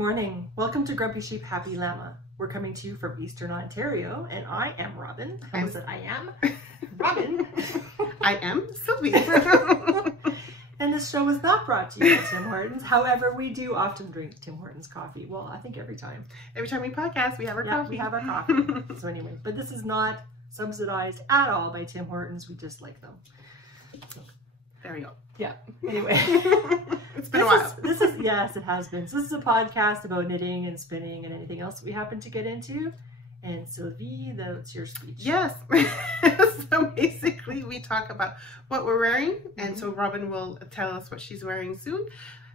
morning. Welcome to Grumpy Sheep, Happy Llama. We're coming to you from Eastern Ontario, and I am Robin. I said I am Robin. I am Sylvie. And this show is not brought to you by Tim Hortons. However, we do often drink Tim Hortons coffee. Well, I think every time. Every time we podcast, we have our coffee. We have our coffee. So anyway, but this is not subsidized at all by Tim Hortons. We just like them. So, there we go. Yeah. Anyway. It's been a while. Yes, it has been. So this is a podcast about knitting and spinning and anything else we happen to get into. And Sylvie, that's your speech. Yes. So basically we talk about what we're wearing. And so Robin will tell us what she's wearing soon.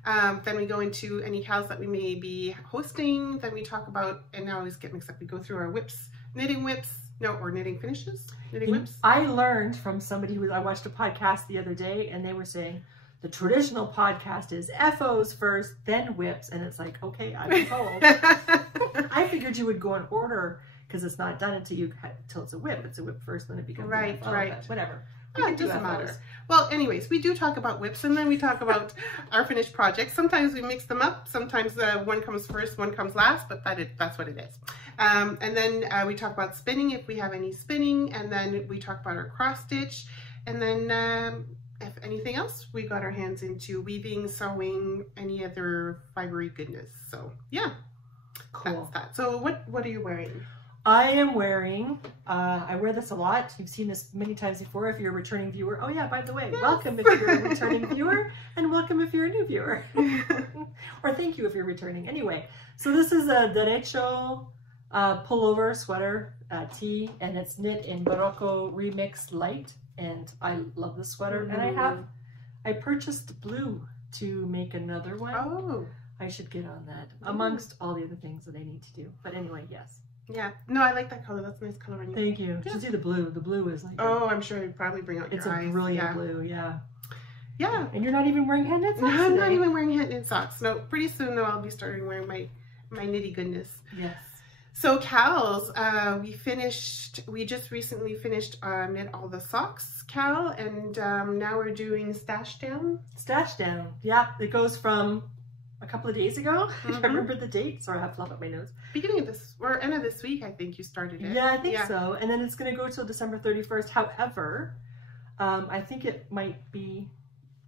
Then we go into any cows that we may be hosting. Then we talk about, and now I always get mixed up, we go through our whips, knitting whips. No, or knitting finishes, knitting whips. I learned from somebody who I watched a podcast the other day, and they were saying the traditional podcast is FOs first, then whips, and it's like, okay, I've been told. I figured you would go in order because it's not done until it's a whip. It's a whip first, then it becomes right, FO, right. But whatever. Oh, it doesn't matter. Well, anyways, we do talk about whips, and then we talk about our finished projects. Sometimes we mix them up. Sometimes one comes first, one comes last, but that's what it is. And then we talk about spinning, if we have any spinning, and then we talk about our cross stitch, and then if anything else, we got our hands into weaving, sewing, any other fibery goodness. So yeah, cool. That's that. So what are you wearing? I am wearing, I wear this a lot. You've seen this many times before if you're a returning viewer. Oh yeah, by the way, yes. Welcome if you're a returning viewer, and welcome if you're a new viewer. Or thank you if you're returning. Anyway, so this is a derecho pullover sweater tee, and it's knit in Morocco Remix Light, and I love this sweater. And I purchased blue to make another one. Oh, I should get on that amongst all the other things that I need to do. But anyway, yes. Yeah, no, I like that color. That's a nice color on you. Thank you. You should see the blue. The blue is like... Oh, I'm sure it'd probably bring out your eyes. It's a brilliant blue, yeah. Yeah. And you're not even wearing hand knit socks No, I'm today. not even wearing hand knit socks. No, pretty soon though, I'll be starting wearing my knitty goodness. Yes. So Cal's, we just recently finished knit all the socks, Cal, and now we're doing stash down. Stash down, yeah. It goes from a couple of days ago. I remember the date. Sorry, I have fluff up my nose. Beginning of this, or end of this week, I think you started it. Yeah, I think so. And then it's going to go till December 31st. However, I think it might be,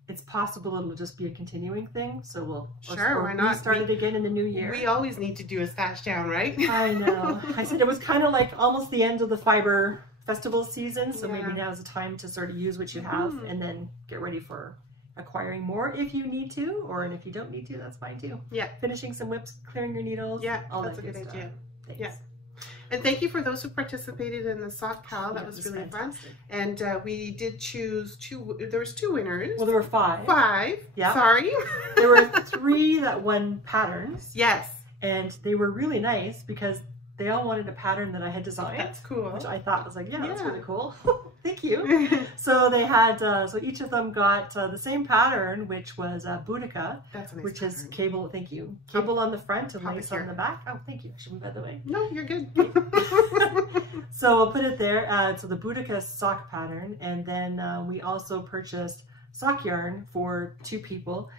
it's possible it'll just be a continuing thing. So we'll why not start it again in the new year. We always need to do a stash down, right? I know. I said it was kind of like almost the end of the fiber festival season. So maybe now's the time to sort of use what you have and then get ready for acquiring more if you need to, and if you don't need to, that's fine too. Yeah. Finishing some whips, clearing your needles. Yeah, all that's that a good idea. Thanks. Yeah. And thank you for those who participated in the sock Cal. That was really fantastic. Fun. And we did choose there was 2 winners. Well, there were 5. 5. Yeah. Sorry. There were 3 that won patterns. Yes. And they were really nice because they all wanted a pattern that I had designed. That's cool. Which I thought was like, that's really cool. Thank you. So they had, so each of them got the same pattern, which was boudica. That's a nice which pattern. Is cable, thank you. Cable on the front and lace on the back. Oh, thank you. I should move out of the way. No, you're good. So we'll put it there. So the boudica sock pattern. And then we also purchased sock yarn for 2 people.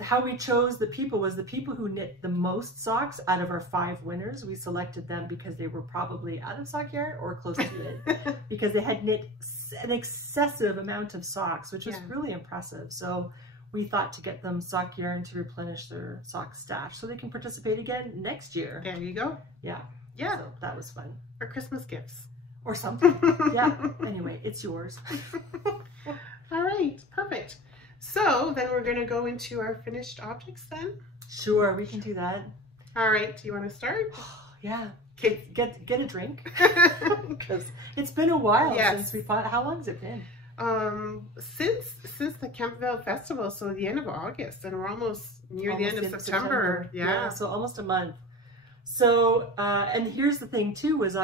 How we chose the people was the people who knit the most socks out of our 5 winners. We selected them because they were probably out of sock yarn or close to it, because they had knit an excessive amount of socks, which was really impressive. So we thought to get them sock yarn to replenish their sock stash so they can participate again next year. There you go. Yeah. Yeah. So that was fun. Or Christmas gifts. Or something. Yeah. Anyway, it's yours. All right. Perfect. So then we're going to go into our finished objects then. Sure, we can do that. All right. Do you want to start? Yeah. Okay. Get a drink. Because it's been a while since we fought. How long has it been? Since the Campbell Festival, so the end of August, and we're almost near the end of September. Yeah. So almost a month. So, and here's the thing too, was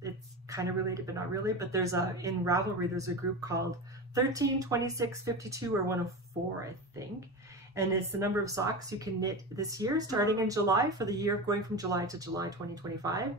it's kind of related, but not really, but there's in Ravelry, there's a group called 13, 26, 52, or 104, I think. And it's the number of socks you can knit this year, starting in July, for the year going from July to July 2025.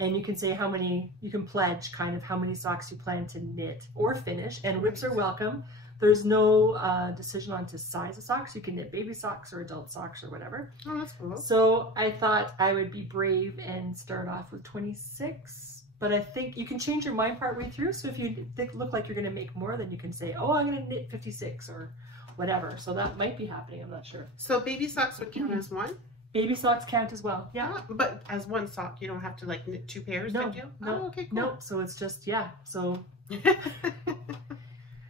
And you can say how many, you can pledge kind of how many socks you plan to knit or finish. And whips are welcome. There's no decision on to size of socks. You can knit baby socks or adult socks or whatever. Oh, that's cool. So I thought I would be brave and start off with 26. But I think you can change your mind partway through. So if you look like you're going to make more, then you can say, oh, I'm going to knit 56 or whatever. So that might be happening. I'm not sure. So baby socks would count as one? Baby socks count as well. Yeah. But as one sock, you don't have to like knit 2 pairs, No, don't you? no, Oh, okay, cool. no. So it's just, yeah. So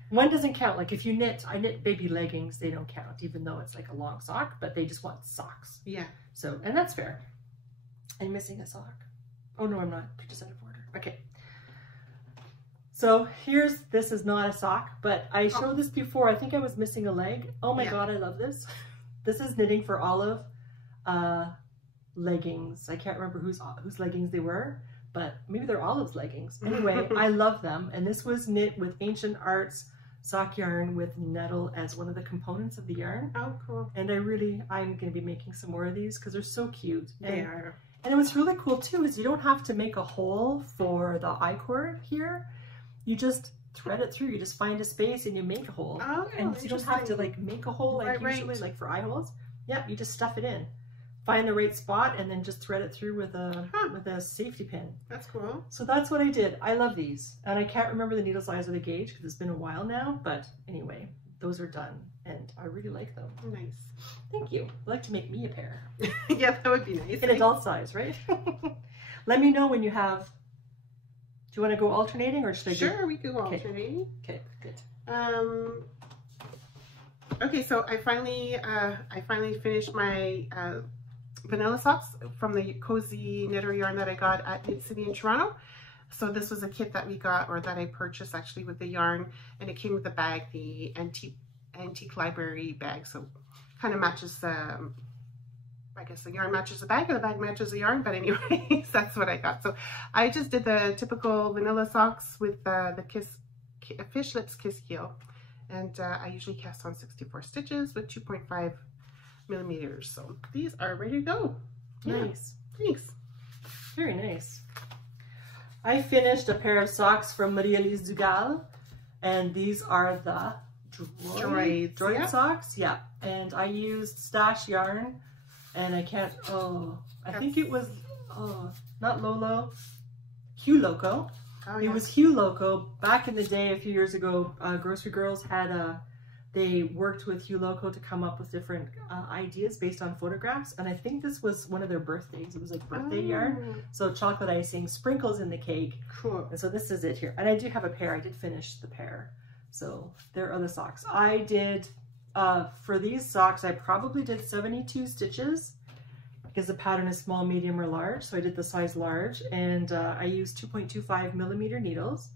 one doesn't count. Like if you knit, I knit baby leggings, they don't count, even though it's like a long sock, but they just want socks. Yeah. So, and that's fair. I'm missing a sock. Oh no, I'm not. They're just out of order. Okay. So this is not a sock, but I showed this before. I think I was missing a leg. Oh my God, I love this. This is knitting for Olive leggings. I can't remember whose leggings they were, but maybe they're Olive's leggings. Anyway, I love them. And this was knit with Ancient Arts sock yarn with nettle as one of the components of the yarn. Oh, cool. And I'm going to be making some more of these because they're so cute. They are. And what's really cool too is you don't have to make a hole for the I-cord here. You just thread it through. You just find a space and you make a hole. Oh, and you don't have to like make a hole like usually like for eye holes. Yeah, you just stuff it in. Find the right spot and then just thread it through with a safety pin. That's cool. So that's what I did. I love these. And I can't remember the needle size or the gauge because it's been a while now. But anyway, those are done. And I really like them. Nice. Thank you. I'd like to make me a pair. Yeah, that would be nice. In adult size, right? Let me know when you have. Do you want to go alternating or should I Sure, we could go alternating. Okay, good. Okay, so I finally finished my vanilla socks from the cozy knitter yarn that I got at Knit City in Toronto. So this was a kit that we got, or that I purchased actually, with the yarn, and it came with the bag, the antique library bag. So kind of matches I guess the yarn matches the bag, or the bag matches the yarn, but anyways, that's what I got. So I just did the typical vanilla socks with the Fish Lips Kiss Heel, and I usually cast on 64 stitches with 2.5 millimeters. So these are ready to go. Nice. Yeah. Thanks. Very nice. I finished a pair of socks from Marie-Elise Dugal, and these are the droid socks. Yeah, and I used stash yarn. And I can't, I think it was, not Lolo, Hue Loco. Oh, yeah. It was Hue Loco. Back in the day, a few years ago, Grocery Girls had they worked with Hue Loco to come up with different ideas based on photographs. And I think this was one of their birthdays. It was like birthday yarn. So chocolate icing, sprinkles in the cake. Cool. And so this is it here. And I do have a pair. I did finish the pair. So there are the socks. I did... for these socks, I probably did 72 stitches because the pattern is small, medium, or large. So I did the size large, and I used 2.25 millimeter needles.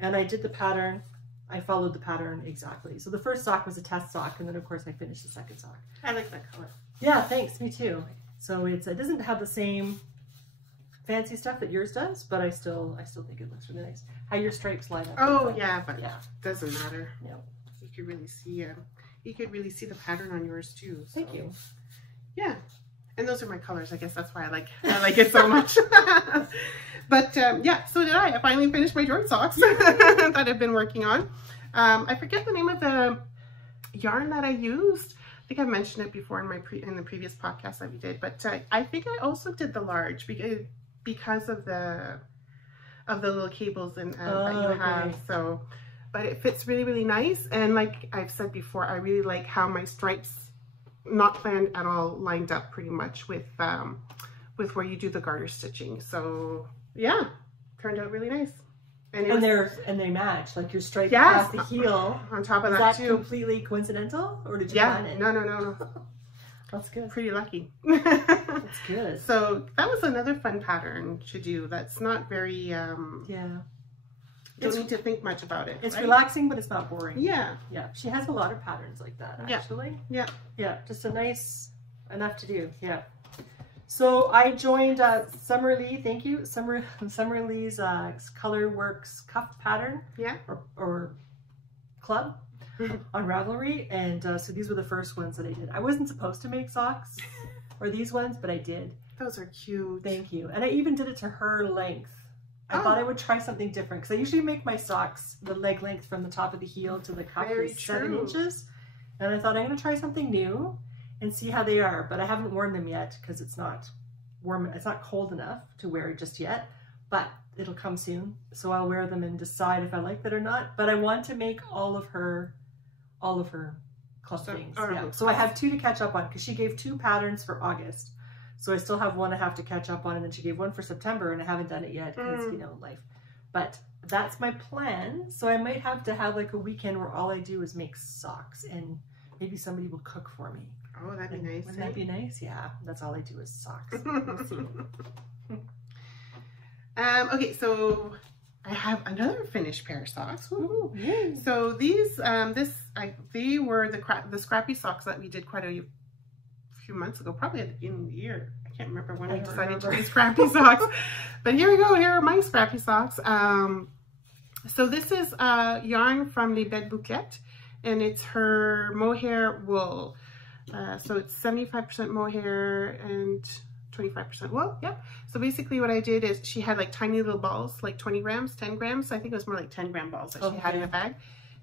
And I did the pattern, I followed the pattern exactly. So the first sock was a test sock, and then of course I finished the second sock. I like that color. Yeah, thanks, me too. So it doesn't have the same fancy stuff that yours does, but I still think it looks really nice. How your stripes line up. Oh yeah, but yeah, doesn't matter. No, you could really see. You could really see the pattern on yours too. So. Thank you. Yeah, and those are my colors. I guess that's why I like it so much. But yeah, so did I. I finally finished my droid socks that I've been working on. I forget the name of the yarn that I used. I think I mentioned it before in the previous podcast that we did. But I think I also did the large because of the little cables that you have. So. But it fits really, really nice. And like I've said before, I really like how my stripes, not planned at all, lined up pretty much with where you do the garter stitching. So yeah, turned out really nice. And they match, like your stripe across the heel. On top of that too. Is that completely coincidental, or did you plan it? No. That's good. Pretty lucky. That's good. So that was another fun pattern to do. That's not very yeah. Don't need to think much about it. It's relaxing, but it's not boring. Yeah. Yeah. She has a lot of patterns like that, actually. Yeah. Yeah. Just enough to do. Yeah. So I joined Summer Lee. Thank you. Summer Lee's Color Works cuff pattern. Yeah. Or club on Ravelry. And so these were the first ones that I did. I wasn't supposed to make socks or these ones, but I did. Those are cute. Thank you. And I even did it to her length. I thought I would try something different because I usually make my socks the leg length from the top of the heel to the cuff is 7 inches. And I thought I'm going to try something new and see how they are. But I haven't worn them yet because it's not warm. It's not cold enough to wear just yet. But it'll come soon. So I'll wear them and decide if I like that or not. But I want to make all of her club things. Yeah. So I have 2 to catch up on because she gave 2 patterns for August. So I still have 1 I have to catch up on, and then she gave 1 for September, and I haven't done it yet because, you know, life. But that's my plan. So I might have to have like a weekend where all I do is make socks, and maybe somebody will cook for me. Oh, that'd be nice. Wouldn't that be nice? Yeah, that's all I do is socks. Okay, so I have another finished pair of socks. Ooh, yay. So these, they were the scrappy socks that we did quite a few months ago, probably at the beginning of the year. I can't remember when we decided to do scrappy socks, but here we go. Here are my scrappy socks. So this is yarn from Les Belles Bouquettes, and it's her mohair wool. So it's 75% mohair and 25% wool. Yep. So basically what I did is she had like tiny little balls, like 20 grams, 10 grams. I think it was more like 10 gram balls that she had in a bag.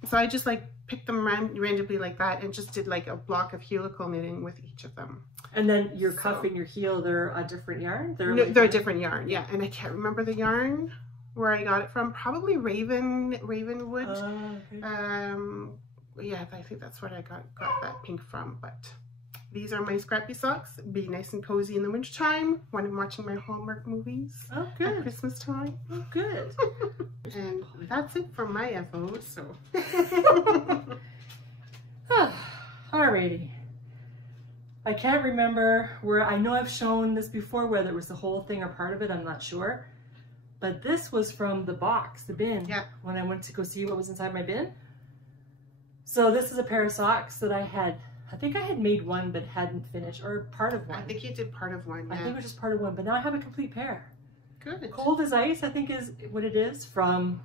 So I just like picked them randomly like that and just did like a block of helical knitting with each of them. And then your cuff and your heel, they're a different yarn? They're a different yarn, yeah. And I can't remember the yarn where I got it from. Probably Ravenwood. Yeah, I think that's what I got that pink from. But these are my scrappy socks. Be nice and cozy in the wintertime when I'm watching my Hallmark movies. Oh, good. At Christmas time. Oh, good. And that's it for my FOs, so. Alrighty. I can't remember where, I know I've shown this before, whether it was the whole thing or part of it, I'm not sure. But this was from the box, the bin, when I went to go see what was inside my bin. So this is a pair of socks that I think I had made one but hadn't finished, or part of one. I think you did part of one, yeah. I think it was just part of one, but now I have a complete pair. Good. Cold as Ice, I think is what it is, from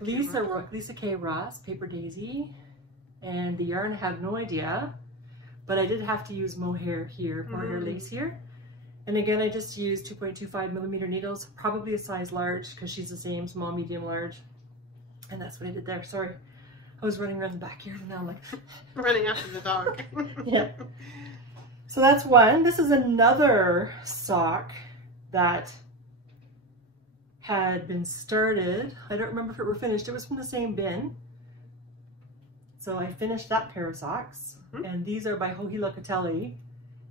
Lisa K. Ross, Paper Daisy. And the yarn, I have no idea, but I did have to use mohair here, mohair lace here. And again, I just used 2.25 millimeter needles, probably a size large because she's the same, small, medium, large. And that's what I did there. Sorry, I was running around the backyard and now I'm like running after the dog. Yeah. So that's one. This is another sock that had been started. I don't remember if it were finished. It was from the same bin. So I finished that pair of socks, and these are by Joji Locatelli,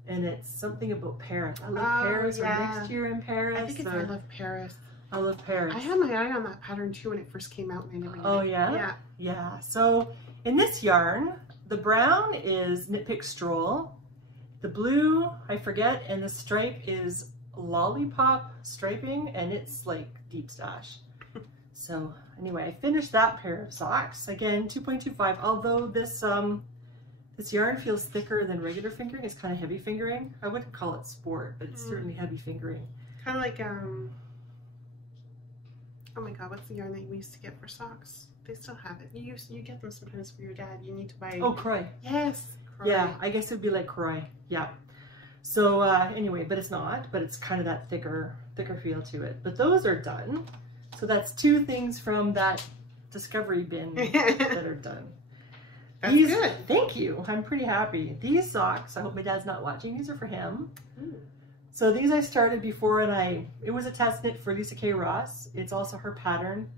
and it's something about Paris. I love Paris, or next year in Paris. I think it's I love Paris. I love Paris. I had my eye on that pattern too when it first came out, and I never did. Oh yeah? Yeah. Yeah. So in this yarn, the brown is Knit Pick Stroll, the blue, I forget, and the stripe is Lollipop striping, and it's like Deep Stash. So anyway, I finished that pair of socks. Again, 2.25, although this this yarn feels thicker than regular fingering. It's kind of heavy fingering. I wouldn't call it sport, but it's certainly heavy fingering. Kind of like, oh my God, what's the yarn that we used to get for socks? They still have it. You get them sometimes for your dad. You need to buy. Oh, Croy. Yes. Croy. Yeah, I guess it'd be like Croy. Yeah. So anyway, but it's not, but it's kind of that thicker feel to it. But those are done. So that's 2 things from that discovery bin that are done. That's good. Thank you. I'm pretty happy. These socks, I hope my dad's not watching. These are for him. So these I started before, and it was a test knit for Lisa K. Ross. It's also her pattern.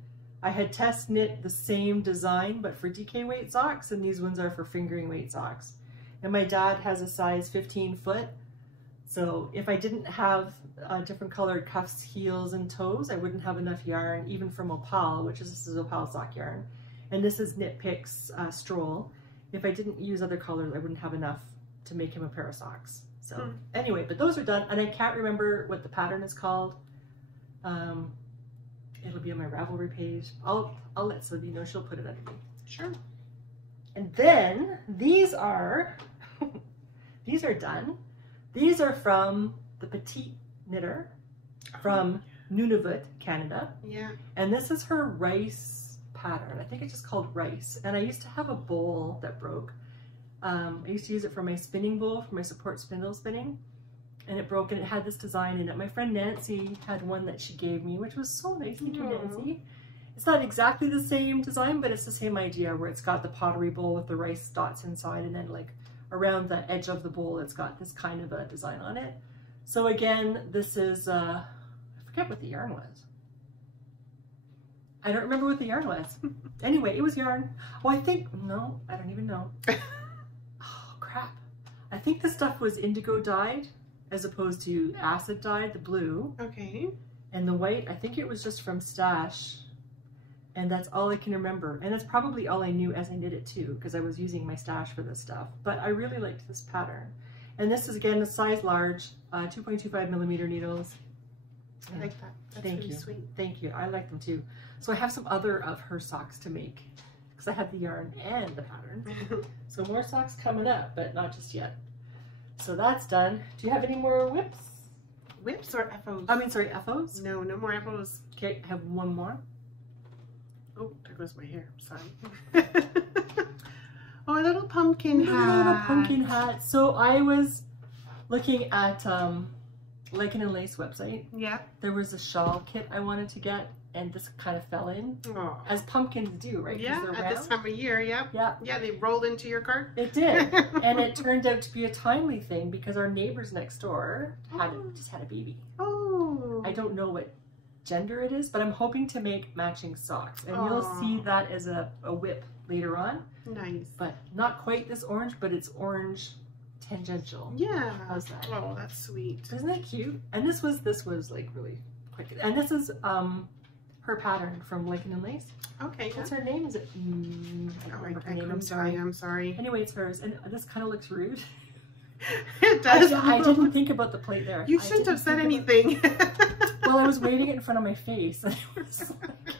I had test knit the same design, but for DK weight socks, and these ones are for fingering weight socks. And my dad has a size 15 foot. So if I didn't have different colored cuffs, heels, and toes, I wouldn't have enough yarn, even from Opal, this is Opal sock yarn. And this is Knit Picks Stroll. If I didn't use other colors, I wouldn't have enough to make him a pair of socks. So anyway, but those are done, and I can't remember what the pattern is called. It'll be on my Ravelry page. I'll let Sylvie know. She'll put it underneath. Sure. And then these are these are done. These are from the Petite Knitter from Nunavut, Canada. Yeah. And this is her rice pattern. I think it's just called rice. And I used to have a bowl that broke. I used to use it for my spinning bowl, for my support spindle spinning. and it broke, and it had this design in it. My friend Nancy had one that she gave me, which was so nice. Thank you, Nancy. It's not exactly the same design, but it's the same idea, where it's got the pottery bowl with the rice dots inside, and then like around the edge of the bowl it's got this kind of a design on it. So again, this is I forget what the yarn was. I don't remember what the yarn was. Anyway, it was yarn. Oh, I think, no, I don't even know. Oh, crap. I think the stuff was indigo dyed as opposed to acid dyed, the blue. Okay. And the white, I think it was just from Stash. And that's all I can remember. And that's probably all I knew as I knit it too, because I was using my Stash for this stuff. But I really liked this pattern. And this is, again, a size large, 2.25 millimeter needles. I like that. That's Thank really you. sweet. Thank you. I like them too. So I have some other of her socks to make because I have the yarn and the pattern. So more socks coming up, but not just yet. So that's done. Do you have any more whips? Whips or FOs? I mean, sorry, FOs? No, no more FOs. Okay, I have one more. Oh, there goes my hair. Sorry. Oh, a little pumpkin hat. A little pumpkin hat. So I was looking at Lichen and Lace website. Yeah. There was a shawl kit I wanted to get, and this kind of fell in. Oh. As pumpkins do, right? Yeah, at this time of year, yeah. Yeah. Yeah, they rolled into your cart. It did. And it turned out to be a timely thing because our neighbors next door just had a baby. Oh. I don't know what gender it is, but I'm hoping to make matching socks. And you'll see that as a whip later on. Nice. But not quite this orange, but it's orange tangential. Yeah. How's that? Oh, that's sweet. Isn't that cute? And this was like really quick. And this is her pattern from Lichen and Lace. Okay. What's her name? Is it? I don't remember her name. I'm sorry. I'm sorry. Anyway, it's hers. And this kind of looks rude. It does. I didn't think about the plate there. You shouldn't have said anything. Well, I was waiting it in front of my face. And it was like,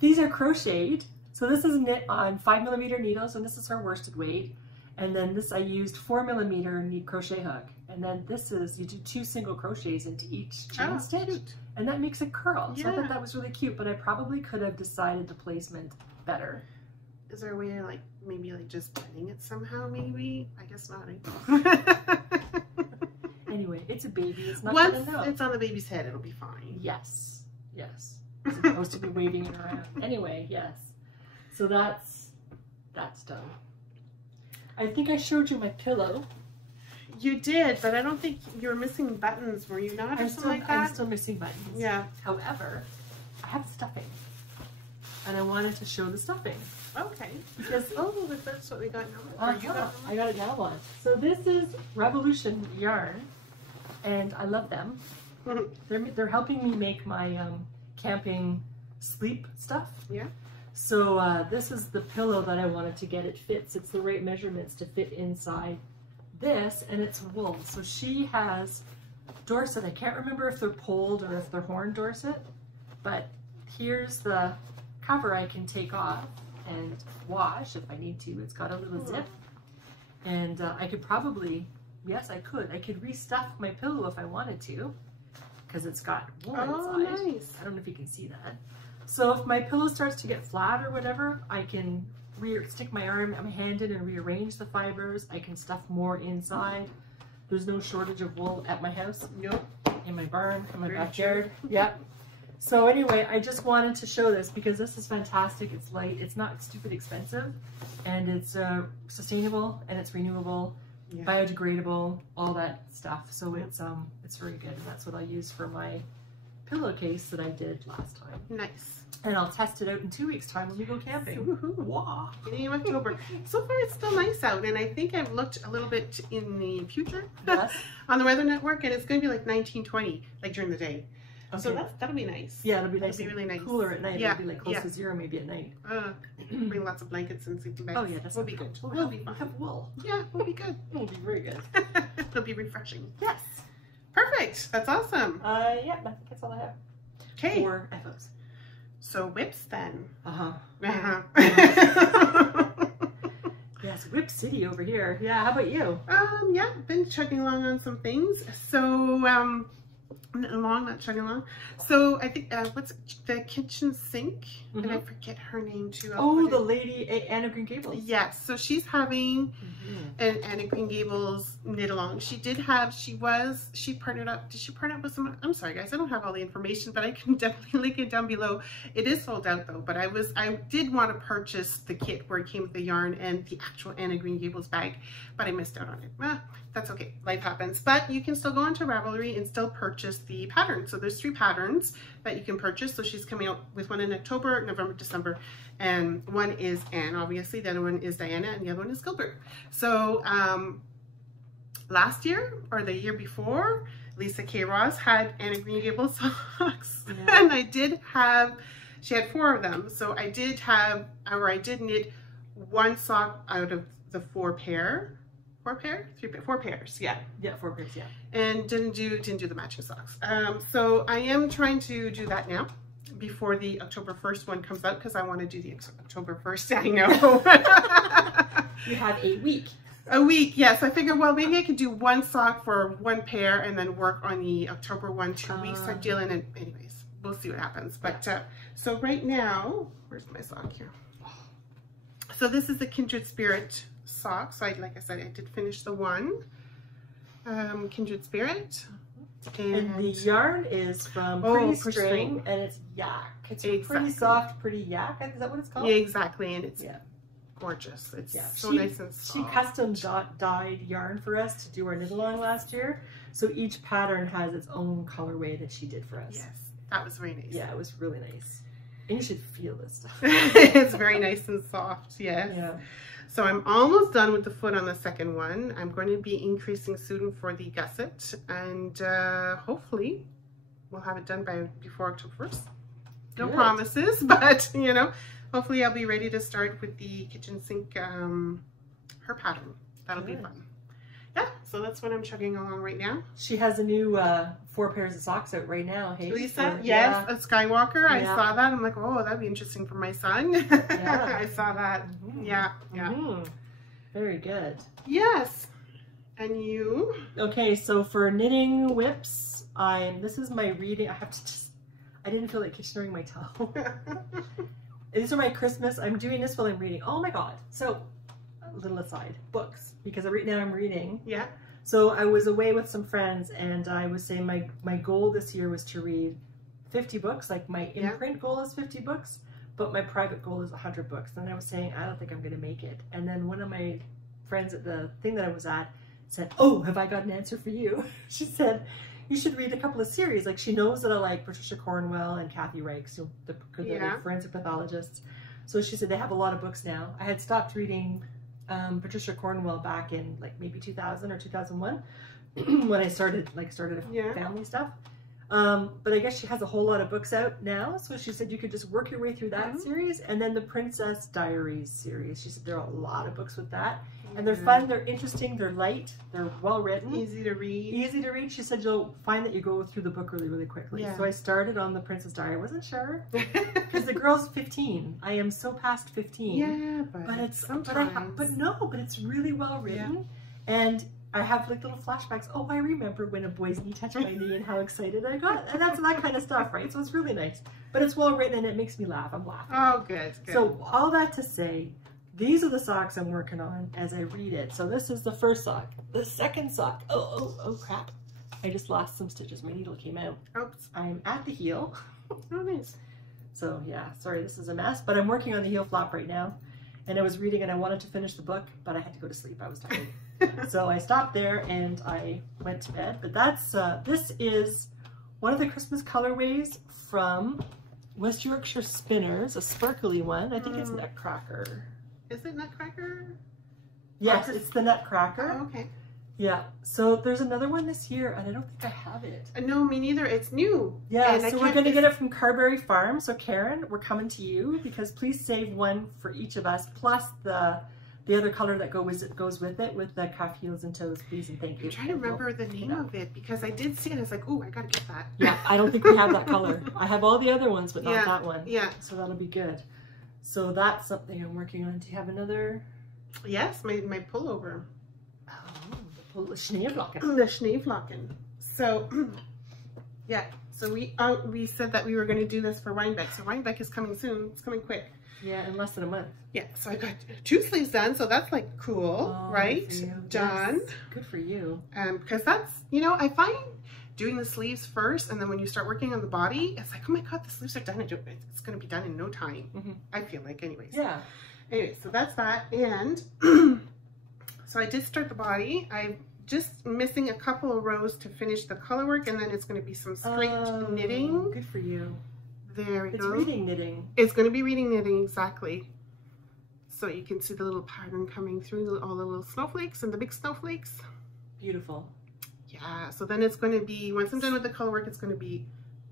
these are crocheted. So this is knit on 5 millimeter needles, and this is her worsted weight. And then this I used 4 millimeter knit crochet hook. And then this is, you do 2 single crochets into each chain stitch. Cute. And that makes it curl. So I thought that was really cute, but I probably could have decided the placement better. Is there a way to maybe just blending it somehow, maybe? I guess not. Anyway, it's a baby. It's not Once gonna know. it's on the baby's head, it'll be fine. Yes. Yes. It's supposed to be waving it around. Anyway, yes. So that's done. I think I showed you my pillow. You did, but I don't think you were missing buttons, were you not? Or something like that? I'm still missing buttons. Yeah. However, I have stuffing. And I wanted to show the stuffing. Okay. Because, that's what we got now. I got it now on. So this is Revolution yarn, and I love them. They're helping me make my camping sleep stuff. Yeah. So this is the pillow that I wanted to get. It fits. It's the right measurements to fit inside this, and it's wool. So she has Dorset. I can't remember if they're polled or if they're horn Dorset, but here's the cover I can take off and wash if I need to. It's got a little zip, and I could probably, yes, I could restuff my pillow if I wanted to, because it's got wool inside. Nice. I don't know if you can see that. So if my pillow starts to get flat or whatever, I can stick my hand in and rearrange the fibers. I can stuff more inside. There's no shortage of wool at my house. Nope. In my barn, in my backyard. Yep. So anyway, I just wanted to show this because this is fantastic. It's light, it's not stupid expensive, and it's sustainable, and it's renewable, biodegradable, all that stuff. So it's very good, and that's what I use for my pillowcase that I did last time. Nice. And I'll test it out in 2 weeks' time when we go camping. Wow. Beginning of October. So far it's still nice out, and I think I've looked a little bit in the future on the Weather Network, and it's going to be like 19-20, like during the day. Okay. So that'll be nice. Yeah, it'll be nice. It'll be really nice. Cooler at night. Yeah. It'll be like close to 0 maybe at night. Bring lots of blankets and sleeping bags. Oh yeah, that's will be good. We'll be fine. Have wool. Yeah, we'll be good. It'll be very good. It'll be refreshing. Yes. Perfect. That's awesome. Yeah, I think that's all I have. Okay. 4 FOs. So whips then. Yes, Whip City over here. Yeah, how about you? Yeah, been chugging along on some things. So Along, not chugging along. So I think what's the kitchen sink, and I forget her name too. Oh, the lady Anna Green Gables. Yes, so she's having an Anna Green Gables knit along. She partnered up. Did she partner up with someone? I'm sorry guys, I don't have all the information, but I can definitely link it down below. It is sold out though, but I did want to purchase the kit where it came with the yarn and the actual Anna Green Gables bag, but I missed out on it. That's okay, life happens. But you can still go onto Ravelry and still purchase the pattern. So there's 3 patterns that you can purchase. So she's coming out with one in October, November, December, and one is Anne, obviously. The other one is Diana, and the other one is Gilbert. So last year or the year before, Lisa K. Ross had Anna Green Gables socks, and she had 4 of them. So I did knit 1 sock out of the 4 pairs. 4 pairs, yeah. Yeah, 4 pairs, yeah. And didn't do the matching socks. So I am trying to do that now before the October 1st one comes out, because I want to do the October 1st. I know. You have a week. A week, yes. I figured, well, maybe I could do 1 sock for 1 pair and then work on the October 1 2 weeks type deal. And then, anyways, we'll see what happens. But so right now, where's my sock here? So this is the Kindred Spirit sock. So like I said, I did finish the one Kindred Spirit, and the yarn is from Pretty String, and it's yak. It's pretty soft, pretty yak. Is that what it's called? Yeah, exactly. And it's gorgeous. It's so nice and soft. She custom dyed yarn for us to do our knit along last year. So each pattern has its own colorway that she did for us. Yes, that was very nice. Yeah, it was really nice. And you should feel this stuff. It's very nice and soft. Yes. Yeah. So I'm almost done with the foot on the second one. I'm going to be increasing soon for the gusset, and hopefully we'll have it done before October 1st. No promises, but you know, hopefully I'll be ready to start with the kitchen sink, her pattern. That'll be fun. Yeah, so that's what I'm chugging along right now. She has a new 4 pairs of socks out right now. Hey, Lisa, yes, a Skywalker. I saw that. I'm like, oh, that'd be interesting for my son. I saw that. Yeah. Very good. Yes. And you? Okay, so for knitting whips, this is my reading. I didn't feel like kitchening my toe. These are my Christmas. I'm doing this while I'm reading. Oh my God. So, a little aside, books, because right now I'm reading. Yeah. So I was away with some friends, and I was saying my goal this year was to read 50 books. Like my imprint goal is 50 books, but my private goal is 100 books. And I was saying, I don't think I'm going to make it. And then one of my friends at the thing that I was at said, oh, have I got an answer for you? She said, you should read a couple of series. Like, she knows that I like Patricia Cornwell and Kathy Reichs, the forensic pathologists. So she said they have a lot of books now. I had stopped reading Patricia Cornwell back in like maybe 2000 or 2001 when I started family stuff. But I guess she has a whole lot of books out now. So she said you could just work your way through that series, and then the Princess Diaries series. She said there are a lot of books with that. And they're fun, they're interesting, they're light, they're well written. Easy to read. Easy to read. She said you'll find that you go through the book really, really quickly. So I started on the Princess Diary. I wasn't sure. Because the girl's 15. I am so past 15. Yeah, but it's but it's really well written. And I have like little flashbacks. Oh, I remember when a boy's knee touched my knee and how excited I got. And that's that kind of stuff, right? So it's really nice. But it's well written and it makes me laugh. I'm laughing. Oh, good. So all that to say, these are the socks I'm working on as I read it. So this is the first sock. The second sock. Oh, crap. I just lost some stitches. My needle came out. Oops. I'm at the heel. Oh, nice. So yeah, sorry, this is a mess. But I'm working on the heel flap right now. And I was reading and I wanted to finish the book, but I had to go to sleep. I was tired. So I stopped there and I went to bed. But that's this is one of the Christmas colorways from West Yorkshire Spinners, a sparkly one. I think it's Nutcracker. Is it Nutcracker? Yes, it's the Nutcracker. Oh, okay. Yeah. So there's another one this year, and I don't think I have it. No, me neither. It's new. Yeah. And so we're going to get it from Carberry Farm. So Karen, we're coming to you because please save one for each of us, plus the other color that goes with it, with the cuff, heels, and toes, please and thank you. I'm trying to remember the name of it because I did see it. I was like, oh, I gotta get that. Yeah, I don't think we have that color. I have all the other ones, but not that one. Yeah. So that'll be good. So that's something I'm working on. Do you have another? Yes, my pullover. Oh, the Schneeflocken. The Schneeflocken. So Yeah, so we said that we were going to do this for Rhinebeck. So Rhinebeck is coming soon. It's coming quick. Yeah, in less than a month. Yeah, so I got 2 sleeves done, so that's like cool, right? Done. Yes. Good for you. Because that's, you know, I find doing the sleeves first, and then when you start working on the body, it's like, oh my god, the sleeves are done. It's going to be done in no time. I feel like, anyways. Yeah. Anyway, so that's that, and so I did start the body. I'm just missing a couple of rows to finish the color work, and then it's going to be some straight knitting. Good for you. There we go. It's reading knitting. It's going to be reading knitting, exactly. So you can see the little pattern coming through, all the little snowflakes and the big snowflakes. Beautiful. Yeah, so then it's going to be, once I'm done with the color work, it's going to be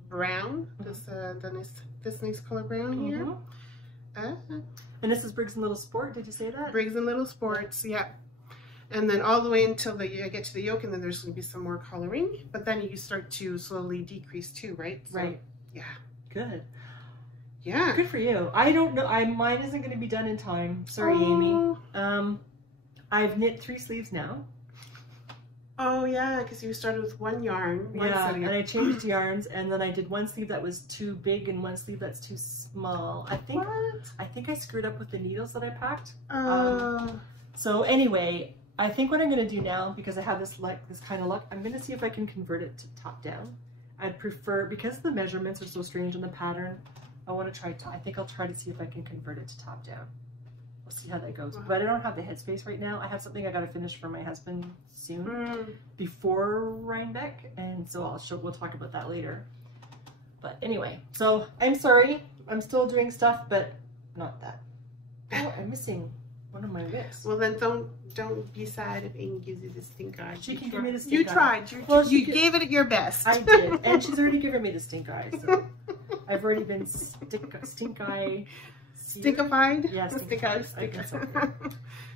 brown. This nice color brown here. And this is Briggs and Little Sport, did you say that? Briggs and Little Sports, yeah. And then all the way until I get to the yoke, and then there's going to be some more coloring. But then you start to slowly decrease too, right? So, right. Yeah. Good. Yeah. Good for you. I don't know. Mine isn't going to be done in time. Sorry, Amy. I've knit 3 sleeves now. Oh yeah, because you started with 1 yarn. And I changed yarns, and then I did 1 sleeve that was too big and 1 sleeve that's too small. I think I screwed up with the needles that I packed. So anyway, I think what I'm going to do now, because I have this kind of luck, I'm going to see if I can convert it to top down. I'd prefer, because the measurements are so strange in the pattern, I think I'll try to see if I can convert it to top down. We'll see how that goes. But I don't have the headspace right now. I have something I got to finish for my husband soon, before Rhinebeck, and so we'll talk about that later. But anyway, so I'm sorry. I'm still doing stuff, but not that. Oh, I'm missing one of my whips. Well, then don't be sad if Amy gives you the stink eye. She can give me the stink eye. You tried. You gave it your best. I did, and she's already given me the stink eye. So I've already been stink eye. Stinkified? Yes, stink eye.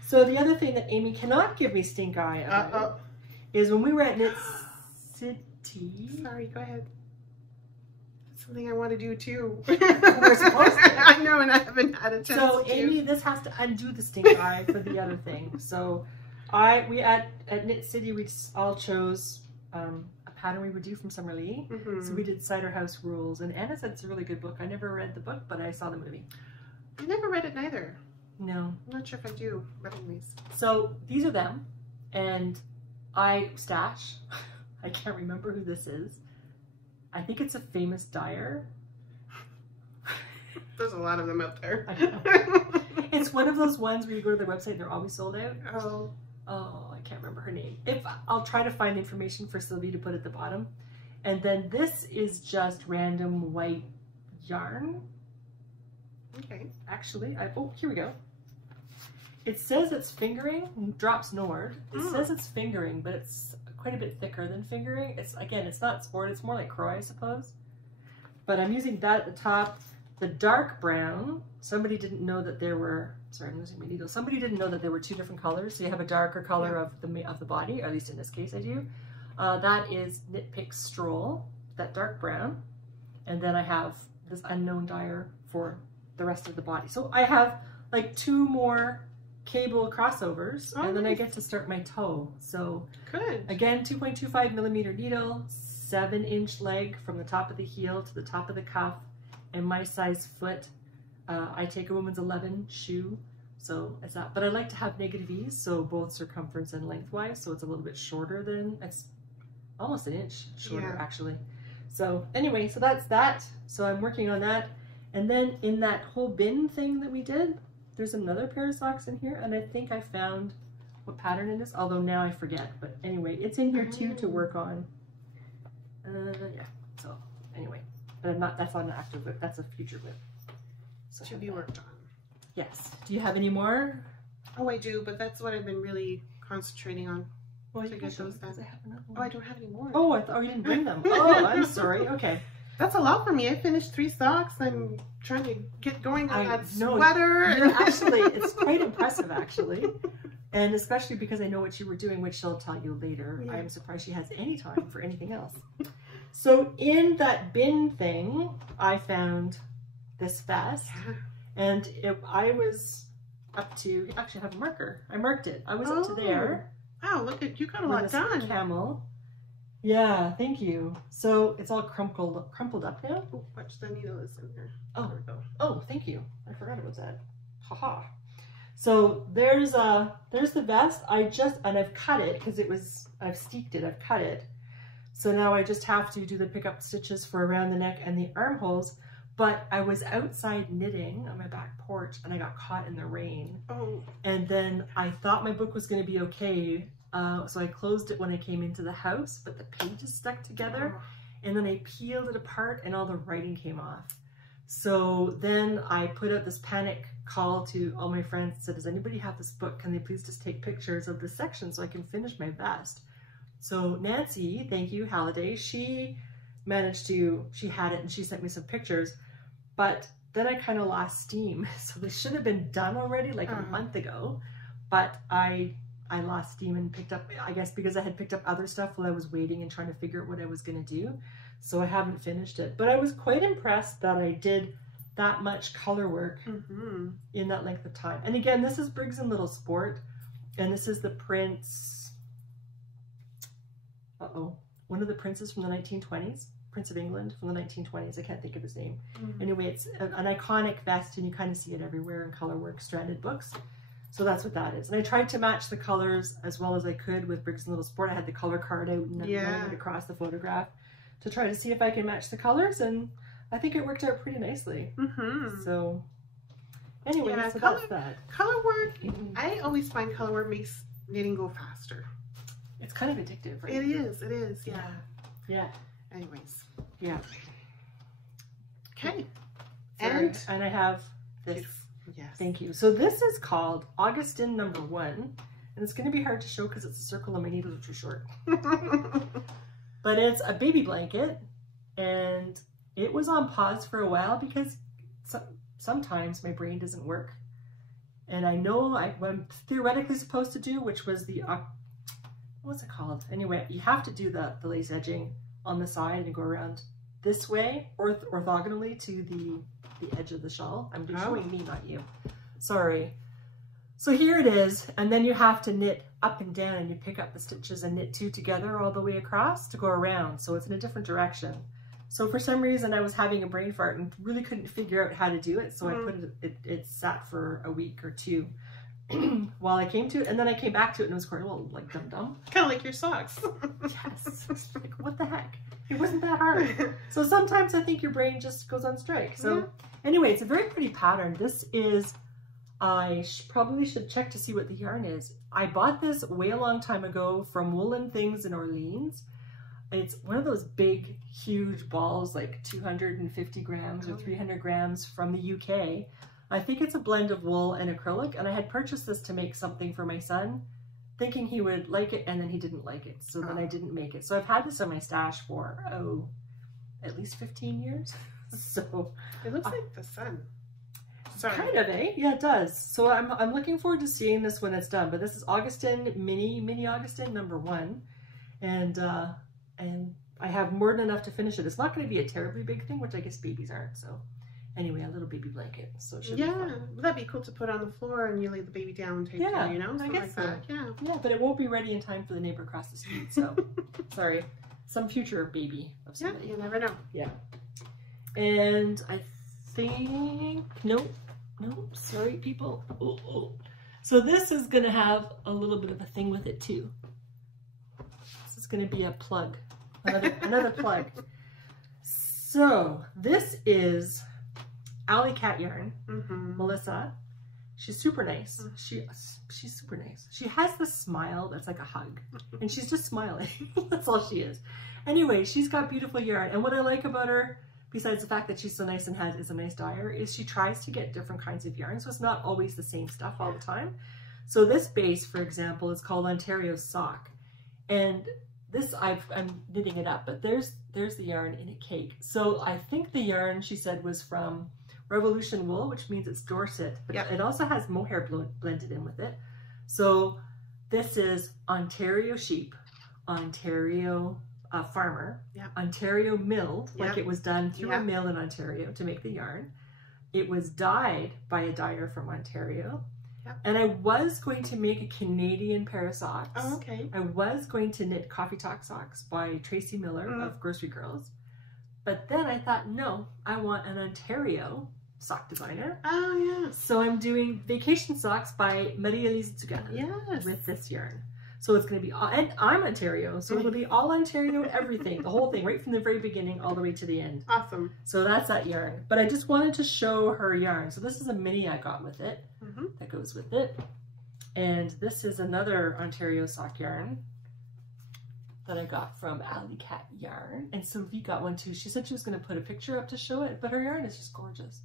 So the other thing that Amy cannot give me stink eye about is when we were at Knit City. Sorry, go ahead. Something I want to do too. We're supposed to. I know, and I haven't had a chance. So Amy, this has to undo the stink eye for the other thing. So we at Knit City, we all chose a pattern we would do from Summer Lee. So we did Cider House Rules, and Anna said it's a really good book. I never read the book, but I saw the movie. I never read it neither. No. I'm not sure if I do, but anyways. So these are them, and I stash. I can't remember who this is. I think it's a famous dyer. There's a lot of them out there. I know. It's one of those ones where you go to their website and they're always sold out. Oh, I can't remember her name. I'll try to find information for Sylvie to put at the bottom. And then this is just random white yarn. Okay. Actually, here we go. It says it's fingering, drops Nord. It says it's fingering, but it's quite a bit thicker than fingering. It's not sport, it's more like crow, I suppose. But I'm using that at the top. The dark brown, somebody didn't know that there were, sorry, I'm losing my needle. Somebody didn't know that there were 2 different colors. So you have a darker color of the body, or at least in this case I do. That is Knit Pick Stroll, that dark brown. And then I have this unknown dyer for the rest of the body. So I have like 2 more cable crossovers, and then I get to start my toe. So good. Again, 2.25 millimeter needle, 7-inch leg from the top of the heel to the top of the cuff, and my size foot. I take a woman's 11 shoe, so it's that. But I like to have negative ease, so both circumference and lengthwise, so it's a little bit shorter than, it's almost 1 inch shorter actually. So anyway, so that's that. So I'm working on that. And then in that whole bin thing that we did, there's another pair of socks in here, and I think I found what pattern it is, although now I forget. But anyway, it's in here too to work on. Yeah, so anyway, but that's not an active whip, that's a future whip. So to be worked on. Yes. Do you have any more? Oh, I do, but that's what I've been really concentrating on. Well, to get those done. Oh, I don't have any more. Oh, I thought you didn't bring them. Oh, I'm sorry. Okay. That's a lot for me. I finished 3 socks. I'm trying to get going on that know, sweater. Actually, it's quite impressive, actually. And especially because I know what you were doing, which she'll tell you later. Yeah. I'm surprised she has any time for anything else. So in that bin thing, I found this vest. Yeah. And I was up to, actually I have a marker. I marked it. I was up to there. Wow, look at, you got a lot done. Camel. Yeah, thank you. So it's all crumpled up now. Oh, watch, the needle is in there. Oh, there we go. Oh, thank you. I forgot about that. Haha. So there's the vest. And I've cut it because I've steeked it. I've cut it. So now I just have to do the pickup stitches for around the neck and the armholes. But I was outside knitting on my back porch and I got caught in the rain. Oh. And then I thought my book was going to be okay. So I closed it when I came into the house, but the pages stuck together. And then I peeled it apart and all the writing came off. So then I put out this panic call to all my friends and said, does anybody have this book? Can they please just take pictures of this section so I can finish my vest? So Nancy, thank you, Halliday, she had it and she sent me some pictures, but then I kind of lost steam. So they should have been done already like a month ago, but I lost steam and picked up, I guess because I had picked up other stuff while I was waiting and trying to figure out what I was going to do. So I haven't finished it, but I was quite impressed that I did that much color work in that length of time. And again, this is Briggs and Little Sport, and this is the Prince, one of the princes from the 1920s, Prince of England from the 1920s. I can't think of his name. Anyway, it's an iconic vest and you kind of see it everywhere in color work stranded books. So that's what that is. And I tried to match the colors as well as I could with Briggs and Little Sport. I had the color card out and then across the photograph to try to see if I can match the colors, and I think it worked out pretty nicely. So anyway, so that's that. Color work, I always find color work makes knitting go faster. It's kind of addictive, right? It is, yeah. Yeah. Anyways. Yeah. Okay. And I have this. Yes. Thank you. So this is called Augustin number 1, and it's going to be hard to show because it's a circle and my needles are too short. But it's a baby blanket, and it was on pause for a while because sometimes my brain doesn't work. And I know what I'm theoretically supposed to do, which was the, what's it called? Anyway, you have to do the lace edging on the side and go around this way, orthogonally to the edge of the shawl. I'm just showing me, not you. Sorry. So here it is, and then you have to knit up and down, and you pick up the stitches and knit 2 together all the way across to go around, so it's in a different direction. So for some reason I was having a brain fart and really couldn't figure out how to do it, so I put it sat for a week or 2 while I came to it, and then I came back to it and it was quite a little like dum-dum. Kind of like your socks. Yes. Like, what the heck? It wasn't that hard. So sometimes I think your brain just goes on strike. So anyway, it's a very pretty pattern. This is, I probably should check to see what the yarn is. I bought this way a long time ago from Woolen Things in Orleans. It's one of those big, huge balls, like 250 grams or 300 grams from the UK. I think it's a blend of wool and acrylic, and I had purchased this to make something for my son, thinking he would like it, and then he didn't like it, so then I didn't make it. So I've had this in my stash for, at least 15 years. So it looks like the sun. Sorry. Kind of, eh? Yeah, it does. So I'm looking forward to seeing this when it's done. But this is Augustin, mini Augustin number 1, and I have more than enough to finish it. It's not going to be a terribly big thing, which I guess babies aren't. So anyway, a little baby blanket. So it should be fun. That'd be cool to put on the floor and you lay the baby down and take care, you know, I guess like that. Yeah, but it won't be ready in time for the neighbor across the street. So sorry, some future baby of somebody. Yeah, you never know. Yeah, and I think nope, sorry people. So this is gonna have a little bit of a thing with it too. This is gonna be a plug, another plug. So this is Alley Cat yarn, Melissa. She's super nice. She's super nice. She has this smile that's like a hug, and she's just smiling. That's all she is. Anyway, she's got beautiful yarn, and what I like about her, besides the fact that she's so nice and is a nice dyer, is she tries to get different kinds of yarn, so it's not always the same stuff all the time. So this base, for example, is called Ontario Sock, and this I'm knitting it up, but there's the yarn in a cake. So I think the yarn, she said, was from Revolution Wool, which means it's Dorset, but it also has mohair blended in with it. So this is Ontario Sheep, Ontario Farmer, Ontario Milled, like it was done through a mill in Ontario to make the yarn. It was dyed by a dyer from Ontario, Yep. And I was going to make a Canadian pair of socks. Oh, okay. I was going to knit Coffee Talk socks by Tracy Miller of Grocery Girls. But then I thought, no, I want an Ontario sock designer. Oh, yeah. So I'm doing Vacation Socks by Maria-Lise Tugana. Yes. With this yarn. So it's going to be, and I'm Ontario, so it'll be all Ontario, everything, the whole thing, right from the very beginning all the way to the end. Awesome. So that's that yarn. But I just wanted to show her yarn. So this is a mini I got with it, that goes with it. And this is another Ontario sock yarn that I got from Alley Cat Yarn. And Sylvie got one too. She said she was going to put a picture up to show it, but her yarn is just gorgeous.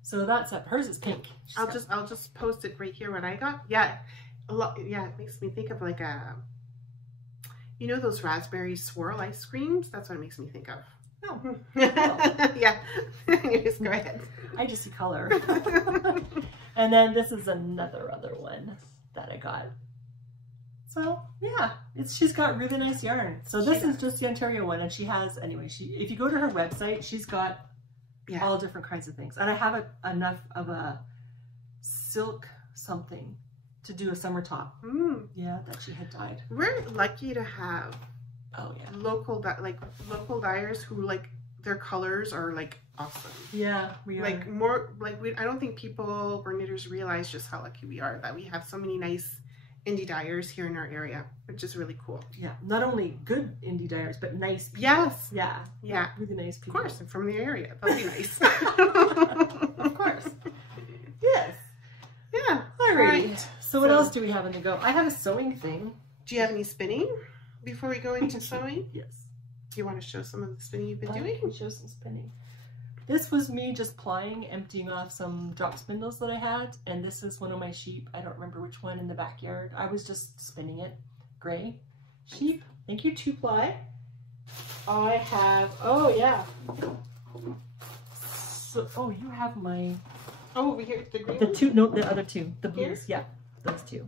So that's up. Hers is pink. I'll just post it right here what I got. Yeah. Yeah, it makes me think of like a, you know, those raspberry swirl ice creams? That's what it makes me think of. Oh. Yeah. Anyways, go ahead. I just see color. And then this is another other one that I got. So yeah, she's got really nice yarn. So this is just the Ontario one, and she has, anyway, if you go to her website, she's got all different kinds of things. And I have enough of a silk something to do a summer top. Yeah, that she had dyed. We're lucky to have local dyers who like their colors are like awesome. Yeah, we are. Like more like I don't think people or knitters realize just how lucky we are that we have so many nice indie dyers here in our area, which is really cool. Yeah, not only good indie dyers, but nice people. Yes. Yeah. Yeah. Really nice people. Of course, and from the area. That'll be nice. Of course. Yes. Yeah. All right. So what else do we have on the go? I have a sewing thing. Do you have any spinning before we go into sewing? Yes. Do you want to show some of the spinning you've been doing? I can show some spinning. This was me just plying, emptying off some drop spindles that I had, and this is one of my sheep. I don't remember which one in the backyard. I was just spinning it. Gray sheep. Thank you, 2-ply. I have, oh yeah. So, oh, you have my, oh, over here, the green one? No, the other two, the blues, yeah, those two.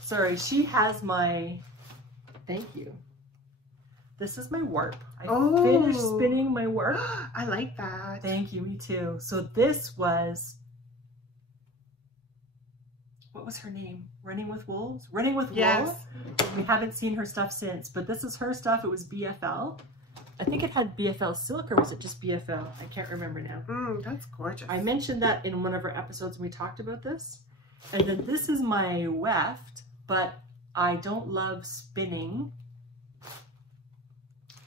Sorry, she has my, thank you. This is my warp. I finished spinning my warp. I like that. Thank you, me too. So this was, what was her name? Running with Wolves? Running with Wolves? We haven't seen her stuff since, but this is her stuff. It was BFL. I think it had BFL silk, or was it just BFL? I can't remember now. That's gorgeous. I mentioned that in one of our episodes when we talked about this. And then this is my weft, but I don't love spinning.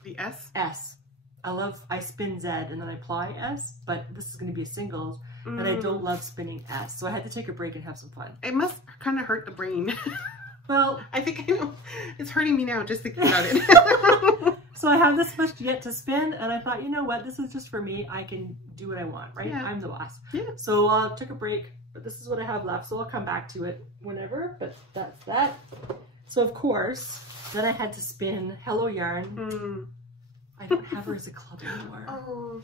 The S? S. I spin Z and then I ply S, but this is going to be a singles, and I don't love spinning S. So I had to take a break and have some fun. It must kind of hurt the brain. Well, I think I know. It's hurting me now just thinking about it. So I have this much yet to spin, and I thought, you know what? This is just for me. I can do what I want, right? Yeah. I'm the boss. Yeah. So I took a break, but this is what I have left. So I'll come back to it whenever, but that's that. So of course, then I had to spin Hello Yarn. I don't have her as a club anymore. Oh,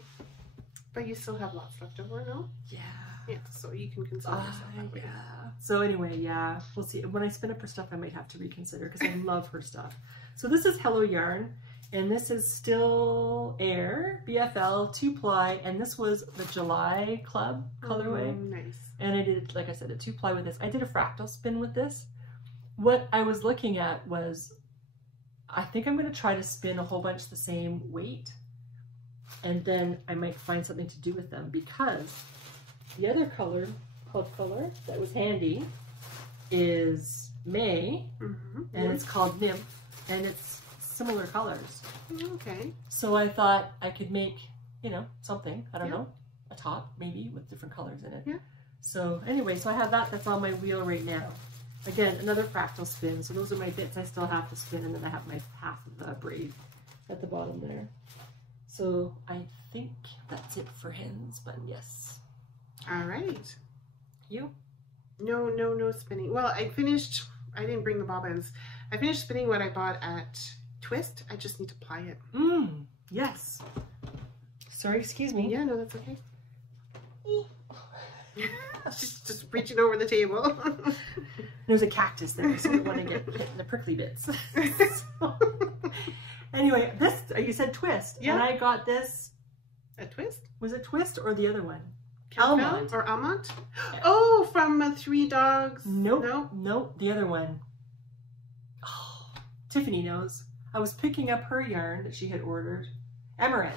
but you still have lots left over, no? Yeah. Yeah, so you can consider yourself that way. Yeah. So anyway, yeah, we'll see. When I spin up her stuff, I might have to reconsider because I love her stuff. So this is Hello Yarn, and this is Still Air, BFL, 2-ply, and this was the July Club colorway. Nice. And I did, like I said, a 2-ply with this. I did a fractal spin with this. What I was looking at was, I think I'm going to try to spin a whole bunch the same weight, and then I might find something to do with them, because the other color called Color that was handy is May, and it's called Nymph, and it's similar colors. Okay. So I thought I could make, you know, something, I don't know, a top maybe with different colors in it. Yeah. So anyway, so I have that. That's on my wheel right now. Again, another fractal spin. So those are my bits I still have to spin, and then I have my half of the braid at the bottom there. So I think that's it for hens, but yes. All right. You? No spinning. Well, I didn't bring the bobbins. I finished spinning what I bought at Twist. I just need to ply it. Yes. Sorry, excuse me. Yeah, no, that's okay. just reaching over the table. There's a cactus there, so we want to get hit in the prickly bits. So, anyway, this, you said Twist, and I got this. A Twist? Was it Twist or the other one? Almond. Or Almond? Oh, Oh, from Three Dogs? Nope. No? Nope. The other one. Oh, Tiffany knows. I was picking up her yarn that she had ordered. Amaranth.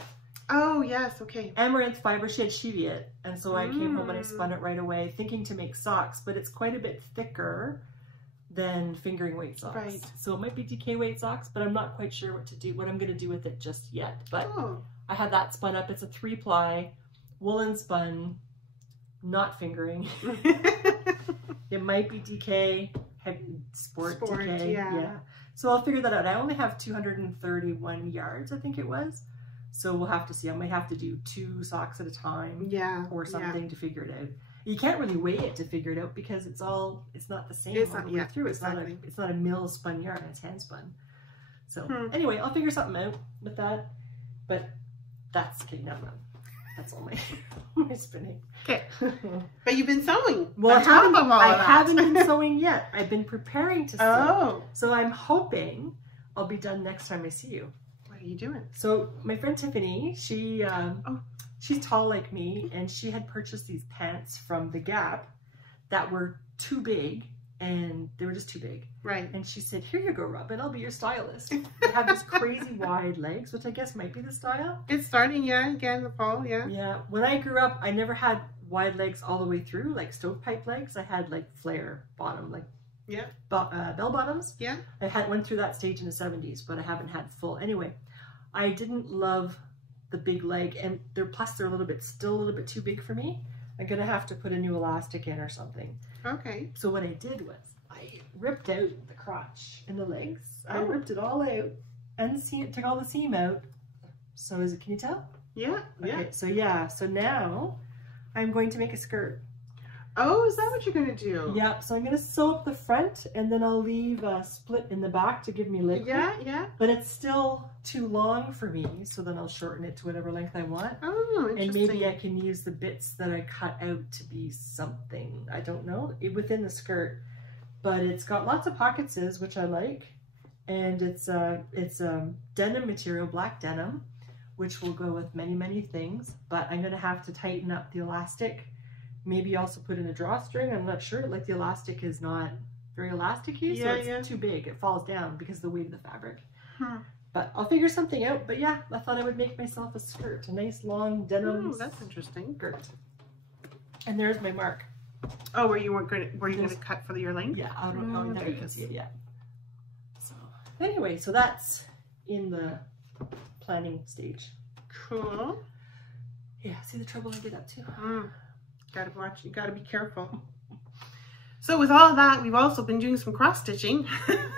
Oh, yes. Okay. Amaranth fiber. She had Cheviot. And so I came home and I spun it right away, thinking to make socks, but it's quite a bit thicker than fingering weight socks. Right. So it might be DK weight socks, but I'm not quite sure what I'm going to do with it just yet. But I had that spun up. It's a 3-ply woolen spun, not fingering. It might be DK, sport DK. Yeah. So I'll figure that out. I only have 231 yards, I think it was. So we'll have to see. I might have to do 2 socks at a time. Yeah. Or something to figure it out. You can't really weigh it to figure it out because it's not the same all the way through. It's not a mill spun yarn, it's hand spun. So anyway, I'll figure something out with that. But that's okay, no. That's all my spinning. Okay. But you've been sewing. Well, I haven't been sewing yet. I've been preparing to sew. Oh. So I'm hoping I'll be done next time I see you. What are you doing? So my friend Tiffany, she's tall like me, and she had purchased these pants from the Gap that were too big, and they were just too big. Right. And she said, "Here you go, Robin. I'll be your stylist." They have these crazy wide legs, which I guess might be the style. It's starting, yeah, again, the fall, yeah. Yeah. When I grew up, I never had wide legs all the way through, like stovepipe legs. I had like flare bottom, like bell bottoms. Yeah. I went through that stage in the 70s, but I haven't had full. Anyway, I didn't love the big leg, and they're still a little bit too big for me. I'm gonna have to put a new elastic in or something. Okay. So what I did was I ripped out the crotch and the legs. I ripped it all out and took all the seam out. So can you tell? Yeah. Okay, so now I'm going to make a skirt. Oh, is that what you're gonna do? Yeah, so I'm gonna sew up the front, and then I'll leave a split in the back to give me leg width. Yeah. But it's still too long for me, so then I'll shorten it to whatever length I want. Oh, interesting. And maybe I can use the bits that I cut out to be something, I don't know, within the skirt. But it's got lots of pocketses, which I like. And it's denim material, black denim, which will go with many, many things. But I'm gonna have to tighten up the elastic. Maybe also put in a drawstring. I'm not sure. Like the elastic is not very elasticy, so it's too big. It falls down because of the weight of the fabric. But I'll figure something out. But yeah, I thought I would make myself a skirt, a nice long denim. Oh, that's interesting. Skirt. And there's my mark. Oh, were you gonna cut for your length? Yeah, I don't know. You can see it yet. So anyway, so that's in the planning stage. Cool. Yeah. See the trouble I get up to. Gotta watch. You gotta be careful. So with all that, we've also been doing some cross stitching.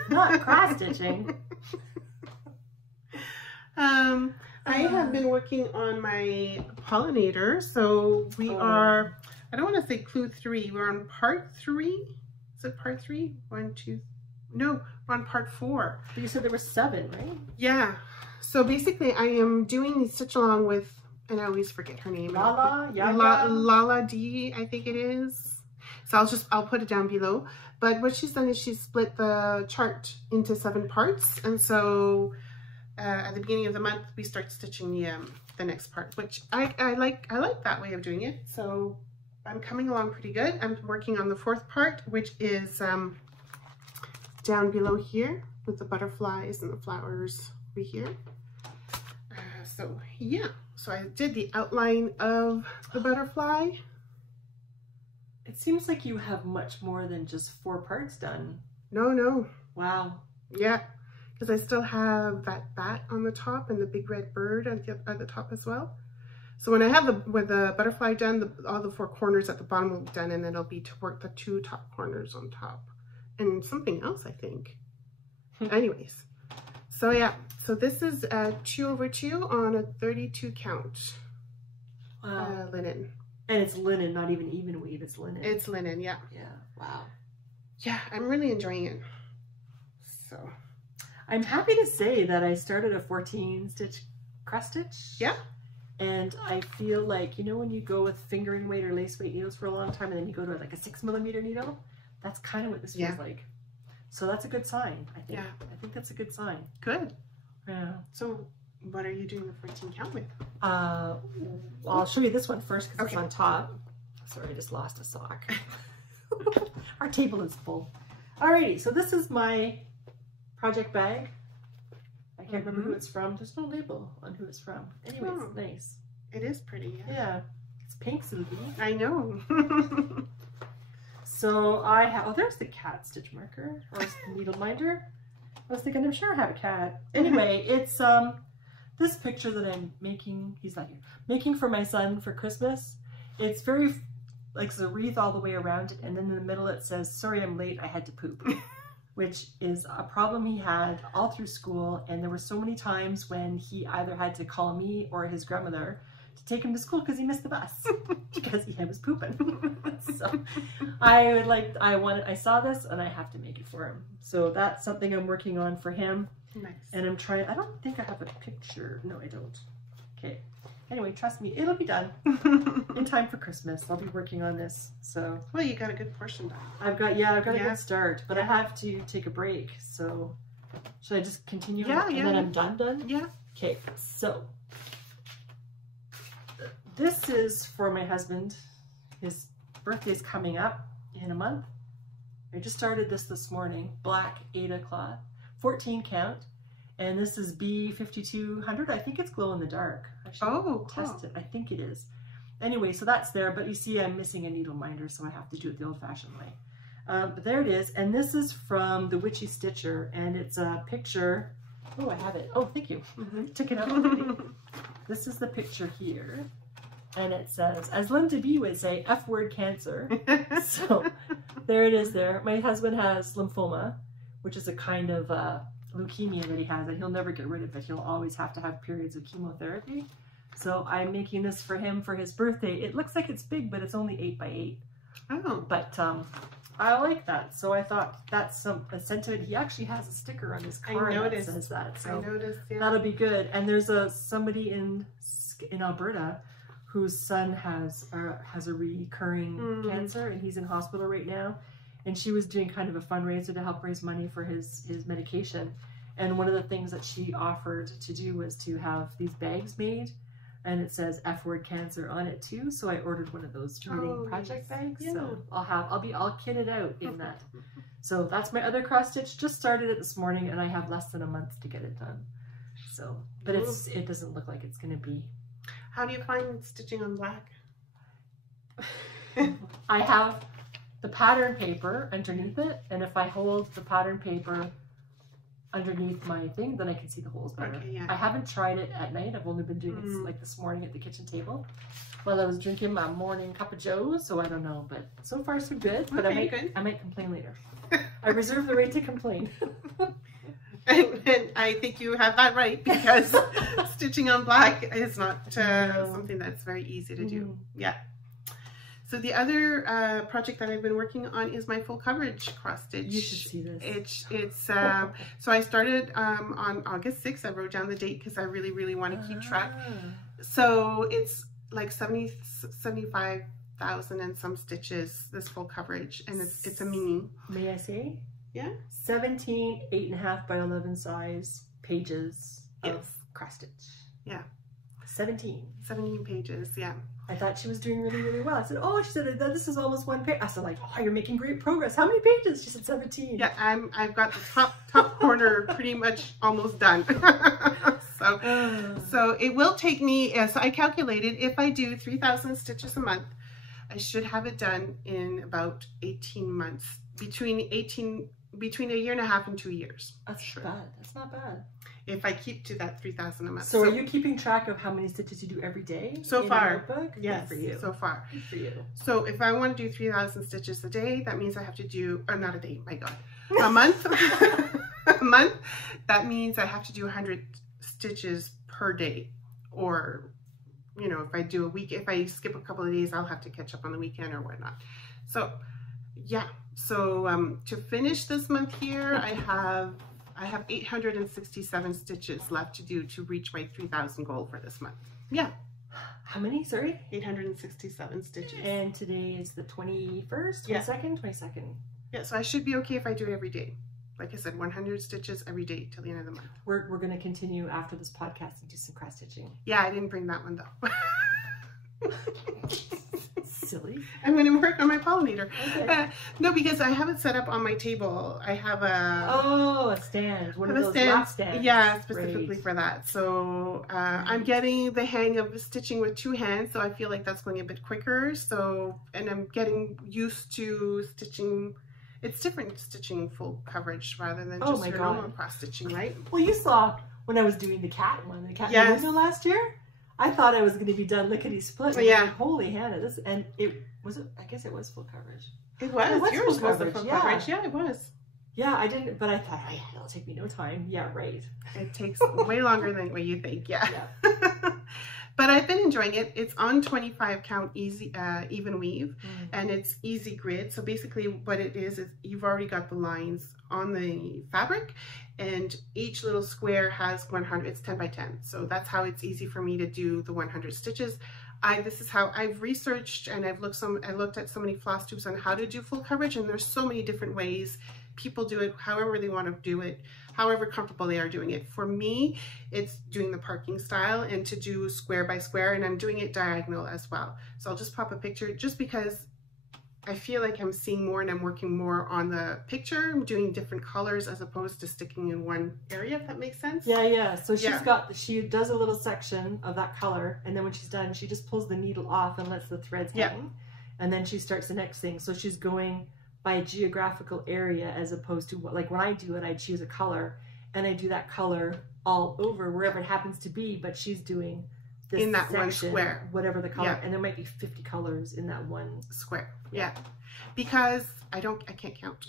Not cross stitching. I have been working on my pollinator. So we are. I don't want to say clue 3. We're on part 3. Is it part 3? 1, 2. No, we're on part 4. But you said there were 7, right? Yeah. So basically, I am doing the stitch along with. And I always forget her name. Lala D, I think it is. So I'll put it down below. But what she's done is she's split the chart into 7 parts. And so at the beginning of the month, we start stitching the next part, which I like that way of doing it. So I'm coming along pretty good. I'm working on the 4th part, which is down below here with the butterflies and the flowers over here. So yeah. So I did the outline of the butterfly. It seems like you have much more than just 4 parts done. No. Wow. Yeah, because I still have that bat on the top and the big red bird at the top as well. So when I have the butterfly done, all the 4 corners at the bottom will be done, and then it'll be to work the 2 top corners on top. And something else, I think. Anyways. So yeah, so this is 2/2 on a 32 count linen. And it's linen, not even weave, it's linen. It's linen, yeah. Yeah, wow. Yeah, I'm really enjoying it. So. I'm happy to say that I started a 14 stitch cross stitch. Yeah. And I feel like, you know, when you go with fingering weight or lace weight needles for a long time and then you go to like a 6mm needle, that's kind of what this feels like. So that's a good sign, I think. Yeah. I think that's a good sign. Good. Yeah. So what are you doing the 14 count with? Well, I'll show you this one first because it's on top. Sorry, I just lost a sock. Our table is full. Alrighty, so this is my project bag. I can't remember who it's from. There's no label on who it's from. Anyways, nice. It is pretty. Yeah. It's pink, Sylvie. I know. So I have, oh, there's the cat stitch marker or needle minder. I was thinking, I'm sure I have a cat. Anyway, it's this picture that I'm making, he's not here, making for my son for Christmas. It's very, like, a wreath all the way around it, and then in the middle it says, sorry I'm late, I had to poop. Which is a problem he had all through school, and there were so many times when he either had to call me or his grandmother to take him to school because he missed the bus because he was pooping. So I saw this and I have to make it for him. So that's something I'm working on for him. Nice. And I'm trying, I don't think I have a picture. No, I don't. Okay. Anyway, trust me, it'll be done in time for Christmas. I'll be working on this. So, well, you got a good portion done. I've got a good start, but I have to take a break. So should I just continue? Yeah, and then I'm done? Yeah. Okay, so this is for my husband. His birthday is coming up in a month. I just started this morning. Black Aida cloth, 14 count. And this is B5200. I think it's glow in the dark. I should test it. I think it is. Anyway, so that's there. But you see I'm missing a needle minder, so I have to do it the old-fashioned way. But there it is. And this is from the Witchy Stitcher. And it's a picture. Oh, I have it. Oh, thank you. Took it out already. This is the picture here. And it says, as Linda B would say, F word cancer. So there it is there. My husband has lymphoma, which is a kind of leukemia that he has, and he'll never get rid of it. He'll always have to have periods of chemotherapy. So I'm making this for him for his birthday. It looks like it's big, but it's only 8 by 8. Oh. But I like that. So I thought that's a sentiment. He actually has a sticker on his car that says that. So I noticed, yeah. That'll be good. And there's somebody in Alberta whose son has a recurring cancer, and he's in hospital right now. And she was doing kind of a fundraiser to help raise money for his medication. And one of the things that she offered to do was to have these bags made, and it says F word cancer on it too. So I ordered one of those knitting project bags. Yeah. So I'll be all kitted out in that. So that's my other cross stitch. Just started it this morning, and I have less than a month to get it done. So, but it doesn't look like it's going to be. How do you find stitching on black? I have the pattern paper underneath it, and if I hold the pattern paper underneath my thing, then I can see the holes better. Okay, yeah. I haven't tried it at night. I've only been doing it like this morning at the kitchen table while I was drinking my morning cup of joe, so I don't know, but so far so good. But okay, I might complain later. I reserve the right to complain. And I think you have that right, because stitching on black is not something that's very easy to do. Yeah. So the other project that I've been working on is my full coverage cross stitch. You should see this. It's so I started on August 6th. I wrote down the date because I really want to keep track. So it's like 75,000 and some stitches, this full coverage, and it's a mini. May I say? Yeah. 17 8.5 by 11 size pages of cross stitch. Yeah. 17 pages. Yeah. I thought she was doing really well. I said, oh, she said, this is almost 1 page. I said, like, oh, you're making great progress. How many pages? She said 17. Yeah, I've got the top corner pretty much almost done. So it will take me, so I calculated, if I do 3,000 stitches a month, I should have it done in about 18 months, between a year and a half and 2 years. That's bad. That's not bad. If I keep to that 3,000 a month. So are you keeping track of how many stitches you do every day? So far, yes. Good for you. So far. Good for you. So if I want to do 3,000 stitches a day, that means I have to do, or not a day, my God, a month. A month. That means I have to do 100 stitches per day. Or, you know, if I do a week, if I skip a couple of days, I'll have to catch up on the weekend or whatnot. So, yeah. So to finish this month here, I have 867 stitches left to do to reach my 3,000 goal for this month. Yeah. How many? Sorry? 867 stitches. And today is the 21st? 22nd? 22nd. Yeah, so I should be okay if I do it every day. Like I said, 100 stitches every day till the end of the month. We're going to continue after this podcast and do some cross stitching. Yeah, I didn't bring that one though. silly. I'm going to work on my pollinator. Okay. No, because I have it set up on my table. I have a a stand. One have of a those stand. lap stands. Yeah, specifically Right. for that. So I'm getting the hang of stitching with 2 hands, so I feel like that's going a bit quicker. So, and I'm getting used to stitching. It's different stitching full coverage rather than just your normal cross stitching, right? Well, you saw when I was doing the cat one, the cat Yes. window last year. I thought I was going to be done lickety split. Yeah. Like, holy Hannah, this and it was. I guess it was full coverage. It was. It was Yours full was the coverage, full yeah. coverage. Yeah, it was. Yeah, I didn't, but I thought, hey, it'll take me no time. Yeah, right. It takes way longer than what you think. Yeah. Yeah. But I've been enjoying it. It's on 25 count easy even weave, and it's easy grid. So basically what it is you've already got the lines on the fabric, and each little square has 100. It's 10 by 10. So that's how it's easy for me to do the 100 stitches. This is how I've researched, and I looked at so many floss tubes on how to do full coverage, and there's so many different ways people do it, however they want to do it, however comfortable they are doing it. For me, it's doing the parking style and to do square by square, and I'm doing it diagonal as well. So I'll just pop a picture just because I feel like I'm seeing more and I'm working more on the picture. I'm doing different colors as opposed to sticking in one area, if that makes sense. Yeah, yeah. So she does a little section of that color, and then when she's done, she just pulls the needle off and lets the threads hang. And then she starts the next thing. So she's going by geographical area as opposed to what, like when I do it, I choose a color and I do that color all over wherever it happens to be, but she's doing this in that section, one square, whatever the color, and there might be 50 colors in that one square. Yeah, because I can't count.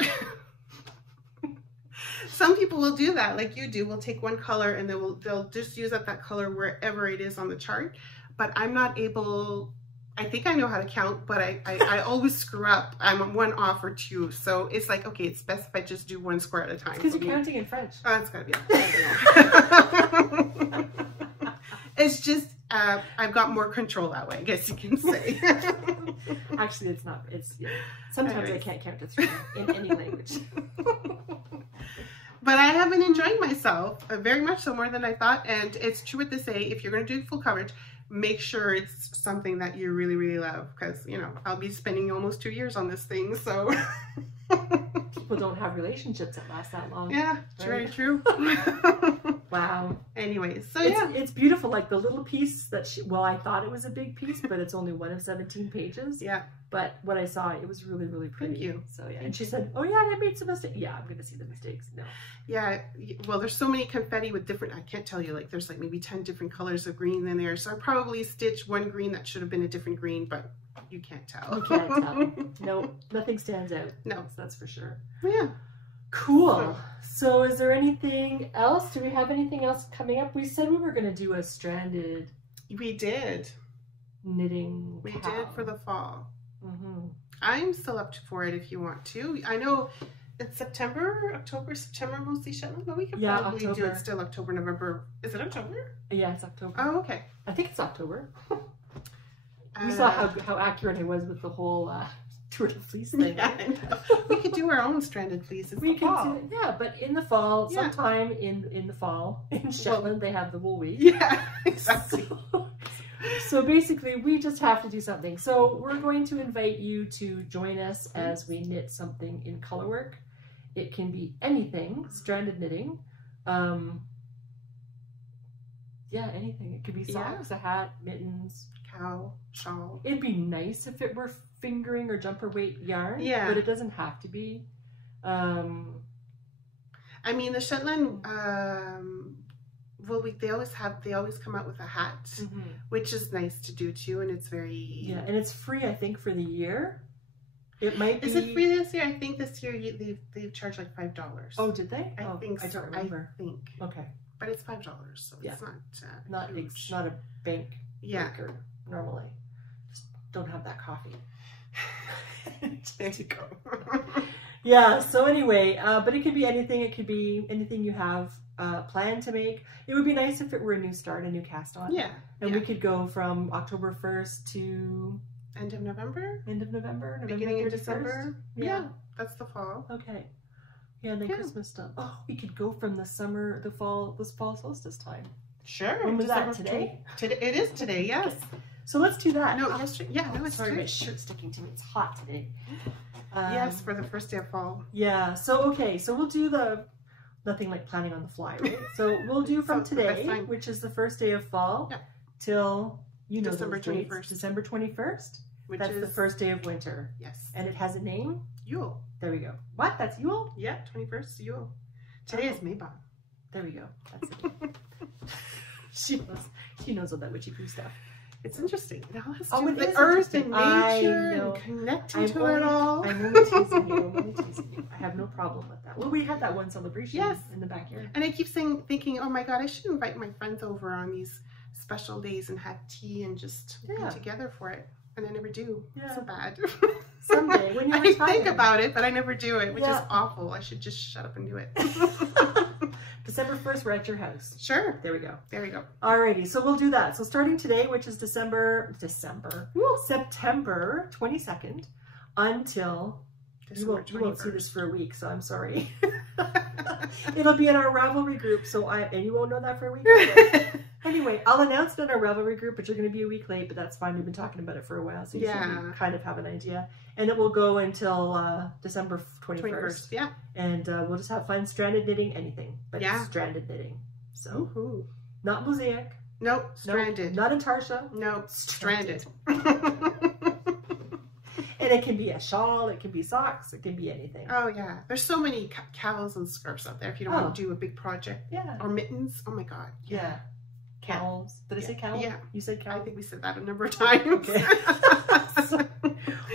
Some people will do that like you do. We'll take one color and they'll just use up that color wherever it is on the chart, but I'm not able. I think I know how to count, but I always screw up. I'm 1 off or 2. So it's like, okay, it's best if I just do 1 square at a time. Because you're counting in French. Oh, it's gotta be. It's just, I've got more control that way, I guess you can say. Actually, it's not. Sometimes I can't count to 3 in any language. But I have been enjoying myself very much so, more than I thought. And it's true what they say, if you're going to do full coverage, make sure it's something that you really, really love, because, you know, I'll be spending almost 2 years on this thing, so. People don't have relationships that last that long. Yeah, it's very true. Wow. Anyways, so it's beautiful. Like the little piece that I thought it was a big piece, but it's only 1 of 17 pages. Yeah. But when I saw it, it was really, really pretty. Thank you. So yeah, and she said, "Oh yeah, I made some mistakes." Yeah, I'm gonna see the mistakes. No. Yeah. Well, there's so many confetti with different. I can't tell you. Like there's like maybe 10 different colors of green in there. So I probably stitched one green that should have been a different green, but you can't tell. You can't tell. No, nothing stands out. No, that's for sure. Yeah. Cool. So is there anything else? Do we have anything else coming up? We said we were going to do a stranded. We did. Knitting. We did for the fall. Mm-hmm. I'm still up for it if you want to. I know it's October, September mostly Shetland, but we could probably do it still October, November. Is it October? Yeah, it's October. Oh, okay. I think it's October. You saw how accurate I was with the whole Tour de Fleece thing. Yeah, I know. We could do our own stranded fleece. We could do, yeah, but in the fall, sometime in the fall, in Shetland, they have the wool week. Yeah, exactly. So basically, we just have to do something. So we're going to invite you to join us as we knit something in colorwork. It can be anything, stranded knitting. Yeah, anything. It could be socks, a hat, mittens, cowl, shawl. It'd be nice if it were fingering or jumper weight yarn, but it doesn't have to be. I mean, the Shetland, well, they always come out with a hat, which is nice to do too, and it's very and it's free, I think, for the year. It might be. Is it free this year? I think this year they've charged like $5. Oh, did they? I think so. I don't remember. I think. Okay. But it's $5, so it's not it's not a bank. Banker, normally. Just don't have that coffee. There you go. Yeah, so anyway, but it could be anything. It could be anything you have planned to make. It would be nice if it were a new start, a new cast on. Yeah. And we could go from October 1st to... End of November? End of November? Beginning of December? Yeah, that's the fall. Okay. Yeah, and then Christmas stuff. Oh, we could go from this fall solstice time. Sure. When was that, today? Today? It is today, yes. So let's do that. No, yesterday. Yeah, no, it's sorry, true. my shirt's sticking to me. It's hot today. Yes, for the first day of fall. Yeah. So okay. So we'll do the nothing like planning on the fly, right? So we'll do from today, which is the first day of fall, till December 21st. December 21st. That's the first day of winter. Yes. And it has a name? Yule. There we go. What? That's Yule? Yeah, 21st Yule. Today is Maybon. There we go. That's it. She knows all that witchy poo stuff. It's interesting. It all has to do with the earth and nature and connecting to it all. I'm only teasing you. I'm only teasing you. I have no problem with that. Well, we had that one celebration in the backyard. And I keep thinking, oh my God, I should invite my friends over on these special days and have tea and just be together for it. And I never do. Yeah. So bad. Someday when you're retired. I think about it, but I never do it, which is awful. I should just shut up and do it. December 1st, we're at your house. Sure. There we go. There we go. Alrighty, so we'll do that. So starting today, which is September 22nd, until you won't see this for a week, so I'm sorry. It'll be in our Ravelry group, and you won't know that for a week. Anyway, I'll announce it in our Ravelry group, but you're going to be a week late, but that's fine. We've been talking about it for a while, so you should kind of have an idea. And it will go until December 21st. Yeah. And we'll just have fun stranded knitting, anything, but stranded knitting. So, not mosaic. Nope, stranded. Not intarsha. Nope, stranded. And it can be a shawl, it can be socks, it can be anything. Oh yeah, there's so many cowls and scarves out there if you don't want to do a big project. Yeah. Or mittens. Oh my God. Yeah. Cowls. Did I say cowl? Yeah. You said cowl? I think we said that a number of times. Okay. So,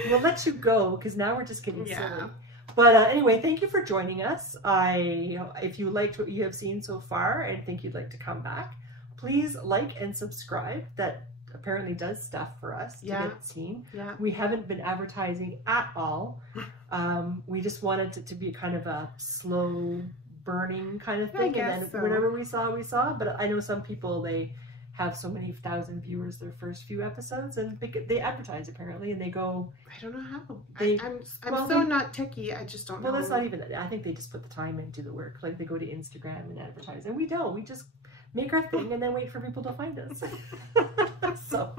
we'll let you go because now we're just getting silly. But anyway, thank you for joining us. If you liked what you have seen so far and think you'd like to come back, please like and subscribe. That apparently does stuff for us to get it seen. Yeah. We haven't been advertising at all. We just wanted it to be kind of a slow burning kind of thing, and then whatever we saw. But I know some people, they have so many thousand viewers their first few episodes, and they advertise apparently, and they go. I don't know how. I'm so not techie. I just don't know. Well, that's not even. I think they just put the time into the work. Like they go to Instagram and advertise, and we don't. We just make our thing and then wait for people to find us. So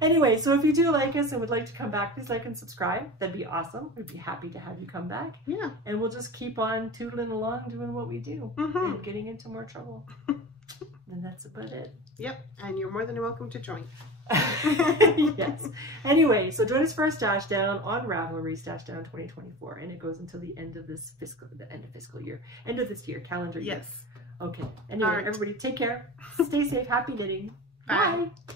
anyway, so if you do like us and would like to come back, please like and subscribe. That'd be awesome. We'd be happy to have you come back. Yeah. And we'll just keep on tootling along doing what we do and getting into more trouble. And that's about it. Yep. And you're more than welcome to join. Yes. Anyway, so join us for our stash down on Ravelry Stash Down 2024, and it goes until the end of this end of this year, calendar year. Yes. Okay. Anyway, everybody take care. Stay safe. Happy knitting. Bye. Bye.